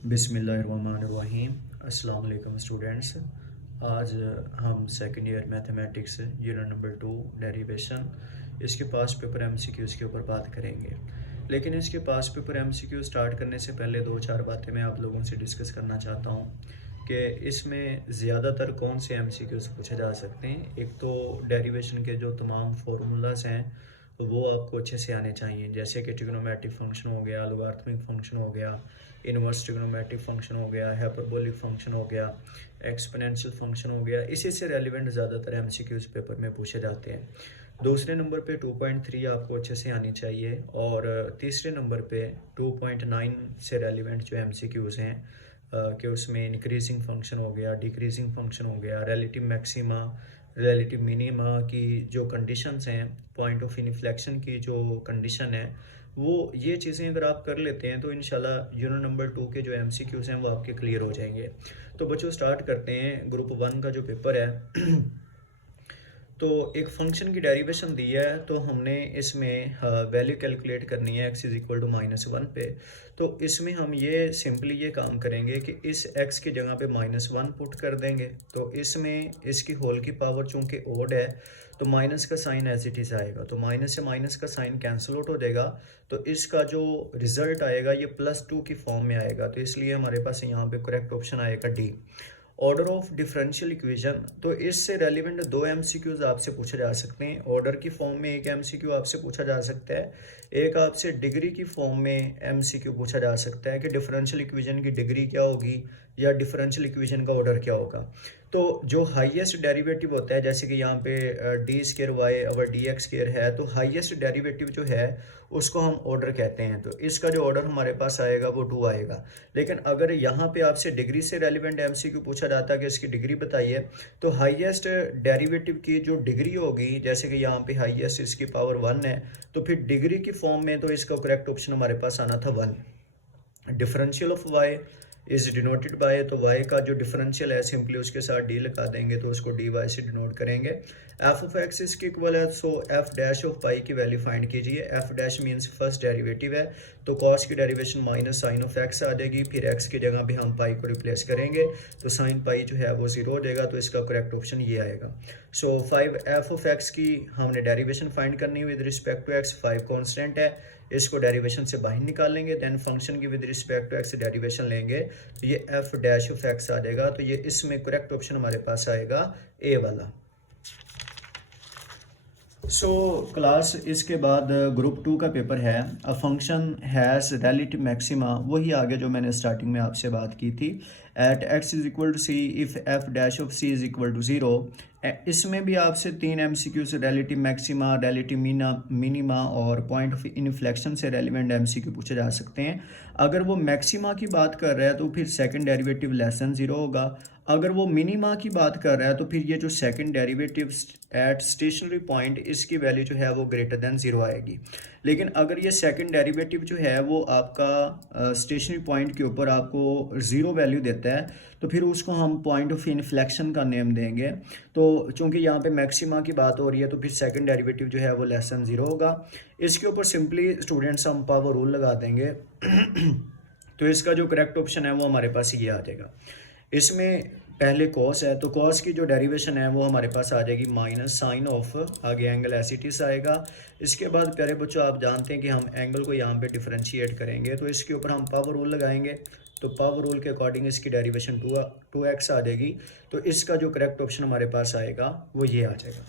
बिस्मिल्लाहिर्रहमानिर्रहीम। अस्सलाम वालेकुम स्टूडेंट्स। आज हम second year mathematics unit number 2 derivation इसके पास्ट पेपर एमसीक्यूज़ के ऊपर बात करेंगे। लेकिन इसके पास्ट पेपर एमसीक्यू स्टार्ट करने से पहले दो चार बातें मैं आप लोगों से डिस्कस करना चाहता हूँ कि इसमें ज़्यादातर कौन से एमसीक्यूज़ पूछे जा सकते हैं। एक तो डेरिवेशन के जो तमाम फार्मूलाज हैं वो आपको अच्छे से आने चाहिए, जैसे कि ट्रिग्नोमेट्रिक फंक्शन हो गया, लोगारिथमिक फंक्शन हो गया, इनवर्स ट्रिग्नोमेट्रिक फंक्शन हो गया, हाइपरबोलिक फंक्शन हो गया, एक्सपोनेंशियल फंक्शन हो गया। इसी से रेलिवेंट ज़्यादातर एमसीक्यूज़ पेपर में पूछे जाते हैं। दूसरे नंबर पे 2.3 आपको अच्छे से आनी चाहिए और तीसरे नंबर पे 2.9 से रेलिवेंट जो एमसीक्यूज़ हैं कि उसमें इंक्रीजिंग फंक्शन हो गया, डिक्रीजिंग फंक्शन हो गया, रिलेटिव मैक्सिमा, रिलेटिव मिनिमा की जो कंडीशंस हैं, पॉइंट ऑफ इन्फ्लेक्शन की जो कंडीशन है, वो ये चीज़ें अगर आप कर लेते हैं तो इंशाल्लाह यूनिट नंबर 2 के जो एमसीक्यूज़ हैं वो आपके क्लियर हो जाएंगे। तो बच्चों स्टार्ट करते हैं ग्रुप 1 का जो पेपर है। तो एक फंक्शन की डेरिवेशन दी है तो हमने इसमें वैल्यू कैलकुलेट करनी है x इज़ इक्वल टू -1 पे। तो इसमें हम ये सिंपली ये काम करेंगे कि इस x की जगह पे -1 पुट कर देंगे। तो इसमें इसकी होल की पावर चूँकि ओड है तो माइनस का साइन एज इट इज़ आएगा, तो माइनस से माइनस का साइन कैंसिल आउट हो जाएगा। तो इसका जो रिज़ल्ट आएगा ये +2 की फॉर्म में आएगा। तो इसलिए हमारे पास यहाँ पे करेक्ट ऑप्शन आएगा D, order of differential equation. तो इससे रेलिवेंट दो एमसीक्यूज आपसे पूछे जा सकते हैं। ऑर्डर की फॉर्म में एक एमसीक्यू आपसे पूछा जा सकता है, एक आपसे डिग्री की फॉर्म में एमसीक्यू पूछा जा सकता है कि डिफरेंशियल इक्वेशन की डिग्री क्या होगी या डिफरेंशियल इक्वेशन का ऑर्डर क्या होगा। तो जो हाईएस्ट डेरिवेटिव होता है, जैसे कि यहाँ पे डी स्केयर वाई और डी एक्स स्केयर है, तो हाईएस्ट डेरिवेटिव जो है उसको हम ऑर्डर कहते हैं। तो इसका जो ऑर्डर हमारे पास आएगा वो 2 आएगा। लेकिन अगर यहाँ पे आपसे डिग्री से रेलिवेंट एमसीक्यू पूछा जाता है कि इसकी डिग्री बताइए, तो हाईएस्ट डेरिवेटिव की जो डिग्री होगी, जैसे कि यहाँ पे हाईएस्ट इसकी पावर 1 है, तो फिर डिग्री की फॉर्म में तो इसका करेक्ट ऑप्शन हमारे पास आना था 1। Differential of Y is denoted by, तो y का जो डिफरेंशियल है सिंपली उसके साथ d लगा देंगे तो उसको dy से डिनोट करेंगे। f ऑफ x इसके इक्वल है, so f dash of pi की वैल्यू फाइंड कीजिए। f dash means first derivative है, तो cos की derivation minus sine of x आ जाएगी, फिर x की जगह पे हम पाई को रिप्लेस करेंगे तो साइन पाई जो है वो 0 हो जाएगा। तो इसका करेक्ट ऑप्शन ये आएगा। सो 5f ऑफ x की हमने डेरिवेशन फाइंड करनी है with respect to x। 5 constant है, इसको डेरिवेशन से बाहर निकालेंगे, देन फंक्शन की with respect to X derivation लेंगे तो ये f डैश ऑफ एक्स आ जाएगा। तो ये इसमें करेक्ट ऑप्शन हमारे पास आएगा ए वाला। सो क्लास इसके बाद ग्रुप 2 का पेपर है, a function has relative maxima, वही आगे जो मैंने स्टार्टिंग में आपसे बात की थी, at x is equal to C if f dash of c is equal to 0। इसमें भी आपसे 3 MCQ से रिलेटिव मैक्सिमा, रिलेटिव मिनिमा और पॉइंट ऑफ इन्फ्लेक्शन से रेलिवेंट MCQ पूछे जा सकते हैं। अगर वो मैक्सिमा की बात कर रहा है तो फिर सेकंड डेरिवेटिव लेस देन 0 होगा। अगर वो मिनिमा की बात कर रहा है तो फिर ये जो second derivative eight stationary point, इसकी वैल्यू जो है वो ग्रेटर देन 0 आएगी। लेकिन अगर ये सेकंड डेरिवेटिव जो है वो आपका स्टेशनरी पॉइंट के ऊपर आपको 0 वैल्यू देता है तो फिर उसको हम पॉइंट ऑफ इन्फ्लेक्शन का नेम देंगे। तो चूंकि यहाँ पे मैक्सिमा की बात हो रही है तो फिर सेकंड डेरिवेटिव जो है वो लेस देन 0 होगा। इसके ऊपर सिंपली स्टूडेंट्स हम पावर रूल लगा देंगे। तो इसका जो करेक्ट ऑप्शन है वो हमारे पास ये आ जाएगा। इसमें पहले कॉस है तो कॉस की जो डेरिवेशन है वो हमारे पास आ जाएगी माइनस साइन ऑफ, आगे एंगल एसिटिस आएगा। इसके बाद प्यारे बच्चों आप जानते हैं कि हम एंगल को यहाँ पे डिफरेंशिएट करेंगे, तो इसके ऊपर हम पावर रूल लगाएंगे। तो पावर रूल के अकॉर्डिंग इसकी डेरिवेशन 2x आ जाएगी। तो इसका जो करेक्ट ऑप्शन हमारे पास आएगा वो ये आ जाएगा।